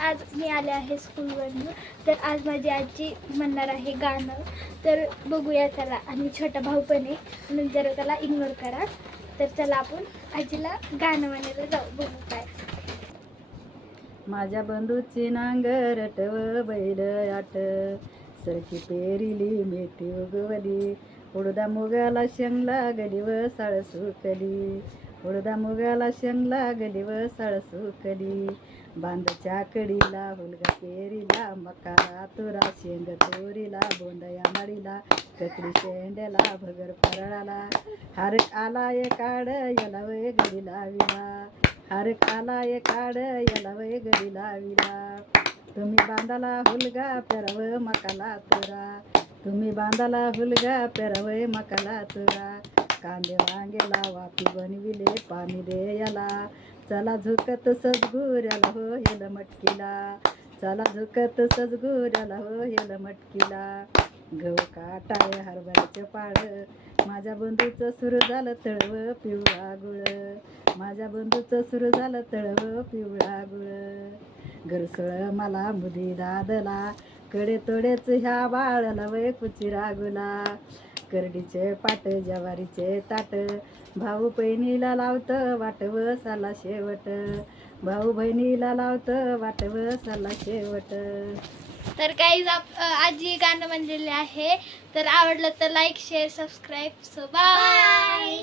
आज मी आले आहे स्कूलवरून. तर आज माझी आजी म्हणणार आहे गाणं. तर बघूया चला. आणि छोटा भाऊ पण आहे म्हणून जरा त्याला इग्नोर करा. तर चला आपण आजीला गाणं म्हणायला जाऊ. बघू काय. माझ्या बंधूची नांगरट व बैल आट, सरकी पेरिली मेथी उगवली, उडदा मुगाला शेंग लागली व साळ सुकली, उडदा मुगाला शेंग लागली व साळ सुकली, बांधच्या कडीला हुलगा पेरीला, मका तुरा शेंग तोरीला, बोंडया माडीला, ककडी शेंड्याला, भगर परळाला, हार आलाय काढ याला वय गडी लाविला, हार आलाय काढ याला वय गडी लाविला, तुम्ही बांधाला हुलगा पेराव मकाला तुरा, तुम्ही बांधाला हुलगा पेराव मकाला तुरा, कांदे वांगे लावा पी बनविले पाणी दे याला, चला झुकत सजगुऱ्याला हो हेल मटकीला, चला झुकत सजगुऱ्याला हो हेल मटकीला, गहू काटाय हरभऱ्याचे पाड, माझ्या बंधूचं सुरू झालं तळव पिवळा गुळ, माझ्या बंधूचं सुरू झालं तळव पिवळा गुळ, घरसळ मला मुदी दादला, कडे तोडेच ह्या बाळाला वय कुची रागुला, करडीचे पाट ज्वारीचे ताट, भाऊ बहिणीला लावत वाटव साला शेवट, भाऊ बहिणीला लावत वाटव साला शेवट. तर काही आजी गाणं म्हणलेले आहे. तर आवडलं तर like share subscribe. So bye.